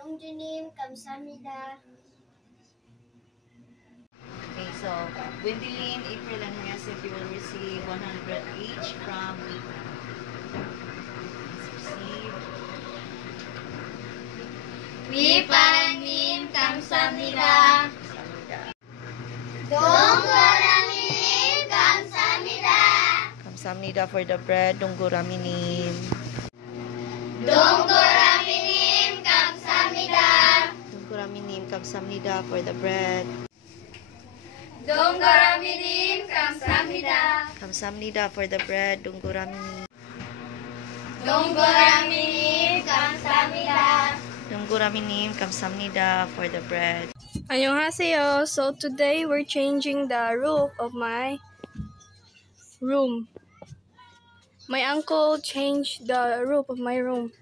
동주님 감사합니다. Okay, so Gwendolyn, April, and Joseph, you will receive 100 each from Vita. Let's receive. 위파님 감사합니다. 동그라미님 감사합니다. Kamsamnida for the bread, Dunguraminim. 동그라미님 감사합니다. Dunguraminim, Kamsamnida for the bread. 동그라미님 감사합니다. Kamsamnida for the bread, Dunguraminim. 동그라미님 감사합니다. Dunguraminim, Kamsamnida for the bread. Annyeonghaseyo. So today we're changing the roof of my room. My uncle changed the roof of my room.